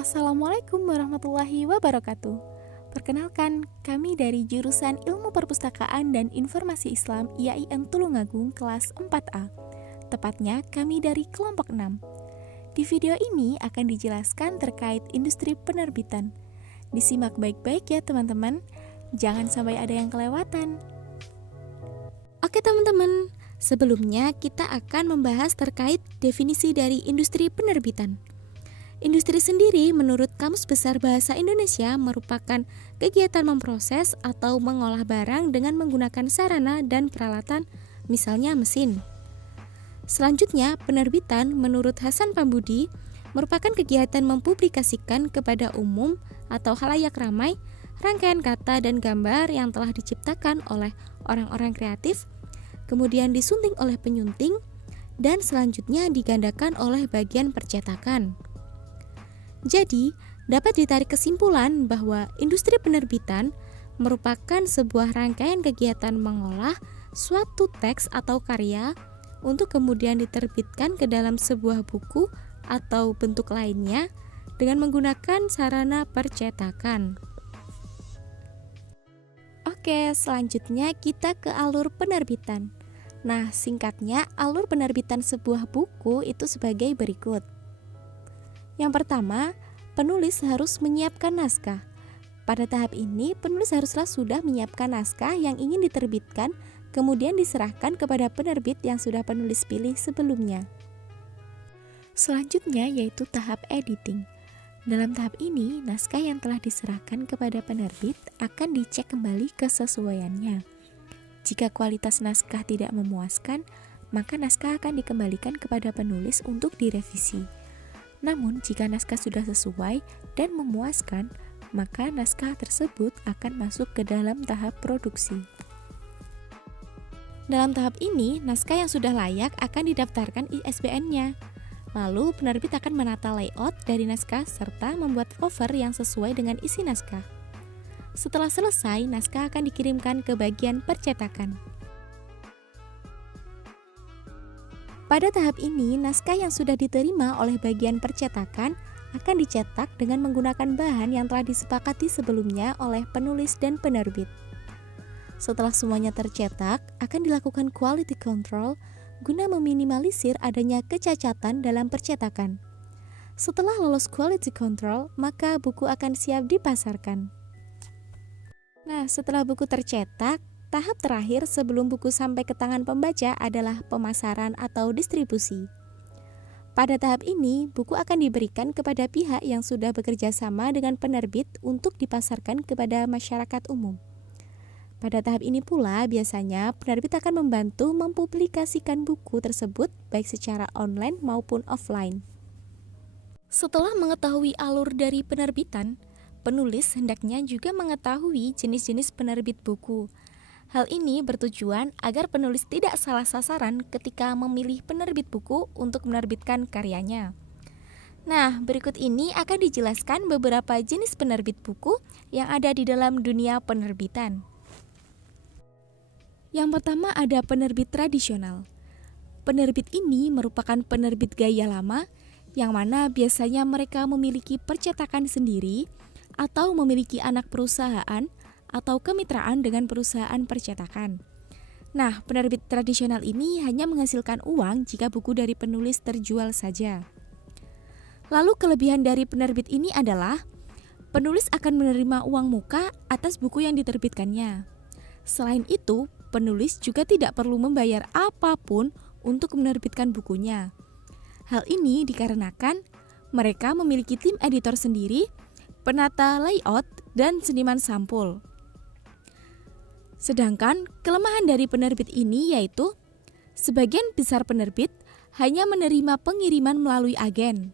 Assalamualaikum warahmatullahi wabarakatuh. Perkenalkan, kami dari jurusan Ilmu Perpustakaan dan Informasi Islam IAIN Tulungagung kelas 4A. Tepatnya kami dari kelompok 6. Di video ini akan dijelaskan terkait industri penerbitan. Disimak baik-baik ya teman-teman, jangan sampai ada yang kelewatan. Oke teman-teman, sebelumnya kita akan membahas terkait definisi dari industri penerbitan. Industri sendiri menurut Kamus Besar Bahasa Indonesia merupakan kegiatan memproses atau mengolah barang dengan menggunakan sarana dan peralatan, misalnya mesin. Selanjutnya, penerbitan menurut Hasan Pambudi merupakan kegiatan mempublikasikan kepada umum atau khalayak ramai rangkaian kata dan gambar yang telah diciptakan oleh orang-orang kreatif, kemudian disunting oleh penyunting, dan selanjutnya digandakan oleh bagian percetakan. Jadi, dapat ditarik kesimpulan bahwa industri penerbitan merupakan sebuah rangkaian kegiatan mengolah suatu teks atau karya untuk kemudian diterbitkan ke dalam sebuah buku atau bentuk lainnya dengan menggunakan sarana percetakan. Oke, selanjutnya kita ke alur penerbitan. Nah, singkatnya alur penerbitan sebuah buku itu sebagai berikut. Yang pertama, penulis harus menyiapkan naskah. Pada tahap ini, penulis haruslah sudah menyiapkan naskah yang ingin diterbitkan, kemudian diserahkan kepada penerbit yang sudah penulis pilih sebelumnya. Selanjutnya yaitu tahap editing. Dalam tahap ini, naskah yang telah diserahkan kepada penerbit akan dicek kembali kesesuaiannya. Jika kualitas naskah tidak memuaskan, maka naskah akan dikembalikan kepada penulis untuk direvisi. Namun, jika naskah sudah sesuai dan memuaskan, maka naskah tersebut akan masuk ke dalam tahap produksi. Dalam tahap ini, naskah yang sudah layak akan didaftarkan ISBN-nya. Lalu, penerbit akan menata layout dari naskah serta membuat cover yang sesuai dengan isi naskah. Setelah selesai, naskah akan dikirimkan ke bagian percetakan. Pada tahap ini, naskah yang sudah diterima oleh bagian percetakan akan dicetak dengan menggunakan bahan yang telah disepakati sebelumnya oleh penulis dan penerbit. Setelah semuanya tercetak, akan dilakukan quality control guna meminimalisir adanya kecacatan dalam percetakan. Setelah lolos quality control, maka buku akan siap dipasarkan. Nah, setelah buku tercetak, tahap terakhir sebelum buku sampai ke tangan pembaca adalah pemasaran atau distribusi. Pada tahap ini, buku akan diberikan kepada pihak yang sudah bekerja sama dengan penerbit untuk dipasarkan kepada masyarakat umum. Pada tahap ini pula, biasanya penerbit akan membantu mempublikasikan buku tersebut baik secara online maupun offline. Setelah mengetahui alur dari penerbitan, penulis hendaknya juga mengetahui jenis-jenis penerbit buku. Hal ini bertujuan agar penulis tidak salah sasaran ketika memilih penerbit buku untuk menerbitkan karyanya. Nah, berikut ini akan dijelaskan beberapa jenis penerbit buku yang ada di dalam dunia penerbitan. Yang pertama ada penerbit tradisional. Penerbit ini merupakan penerbit gaya lama, yang mana biasanya mereka memiliki percetakan sendiri atau memiliki anak perusahaan atau kemitraan dengan perusahaan percetakan. Nah, penerbit tradisional ini hanya menghasilkan uang jika buku dari penulis terjual saja. Lalu kelebihan dari penerbit ini adalah penulis akan menerima uang muka atas buku yang diterbitkannya. Selain itu, penulis juga tidak perlu membayar apapun untuk menerbitkan bukunya. Hal ini dikarenakan mereka memiliki tim editor sendiri, penata layout, dan seniman sampul. Sedangkan kelemahan dari penerbit ini yaitu sebagian besar penerbit hanya menerima pengiriman melalui agen,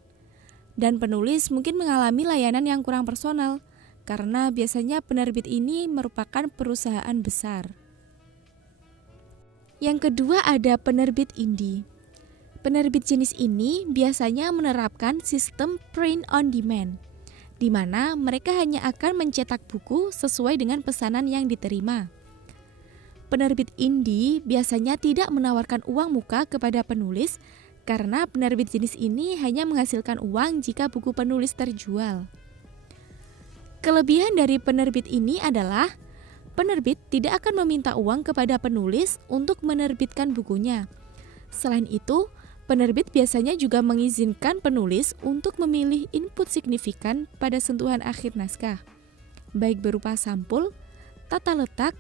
dan penulis mungkin mengalami layanan yang kurang personal karena biasanya penerbit ini merupakan perusahaan besar. Yang kedua ada penerbit indie. Penerbit jenis ini biasanya menerapkan sistem print on demand, di mana mereka hanya akan mencetak buku sesuai dengan pesanan yang diterima. Penerbit indie biasanya tidak menawarkan uang muka kepada penulis karena penerbit jenis ini hanya menghasilkan uang jika buku penulis terjual. Kelebihan dari penerbit ini adalah penerbit tidak akan meminta uang kepada penulis untuk menerbitkan bukunya. Selain itu, penerbit biasanya juga mengizinkan penulis untuk memilih input signifikan pada sentuhan akhir naskah, baik berupa sampul, tata letak,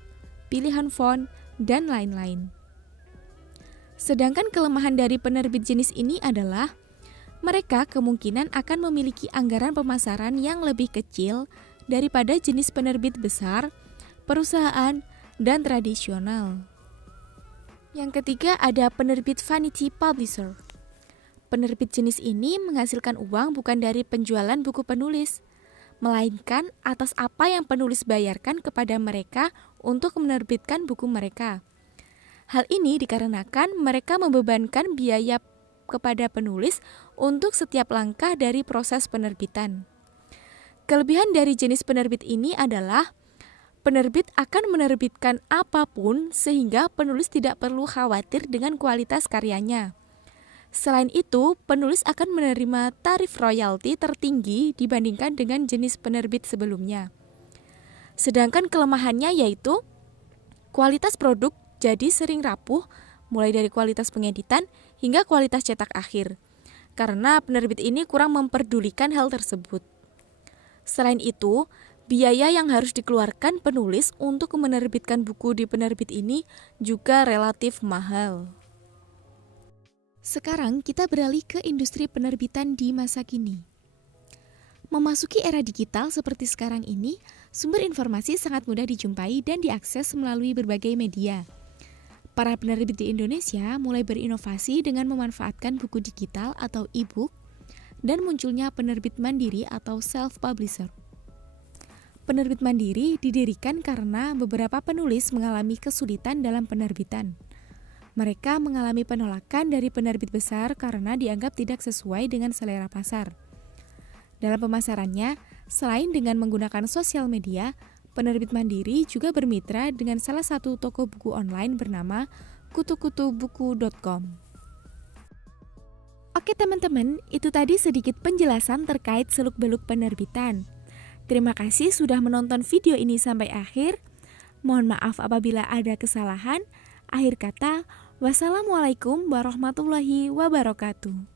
pilihan font, dan lain-lain. Sedangkan kelemahan dari penerbit jenis ini adalah mereka kemungkinan akan memiliki anggaran pemasaran yang lebih kecil daripada jenis penerbit besar, perusahaan, dan tradisional. Yang ketiga ada penerbit vanity publisher. Penerbit jenis ini menghasilkan uang bukan dari penjualan buku penulis, melainkan atas apa yang penulis bayarkan kepada mereka untuk menerbitkan buku mereka. Hal ini dikarenakan mereka membebankan biaya kepada penulis untuk setiap langkah dari proses penerbitan. Kelebihan dari jenis penerbit ini adalah penerbit akan menerbitkan apapun sehingga penulis tidak perlu khawatir dengan kualitas karyanya. Selain itu, penulis akan menerima tarif royalti tertinggi dibandingkan dengan jenis penerbit sebelumnya. Sedangkan kelemahannya yaitu kualitas produk jadi sering rapuh, mulai dari kualitas pengeditan hingga kualitas cetak akhir, karena penerbit ini kurang memperdulikan hal tersebut. Selain itu, biaya yang harus dikeluarkan penulis untuk menerbitkan buku di penerbit ini juga relatif mahal. Sekarang kita beralih ke industri penerbitan di masa kini. Memasuki era digital seperti sekarang ini, sumber informasi sangat mudah dijumpai dan diakses melalui berbagai media. Para penerbit di Indonesia mulai berinovasi dengan memanfaatkan buku digital atau e-book dan munculnya penerbit mandiri atau self-publisher. Penerbit mandiri didirikan karena beberapa penulis mengalami kesulitan dalam penerbitan. Mereka mengalami penolakan dari penerbit besar karena dianggap tidak sesuai dengan selera pasar. Dalam pemasarannya, selain dengan menggunakan sosial media, penerbit mandiri juga bermitra dengan salah satu toko buku online bernama kutukutubuku.com. Oke teman-teman, itu tadi sedikit penjelasan terkait seluk-beluk penerbitan. Terima kasih sudah menonton video ini sampai akhir. Mohon maaf apabila ada kesalahan. Akhir kata, wassalamualaikum warahmatullahi wabarakatuh.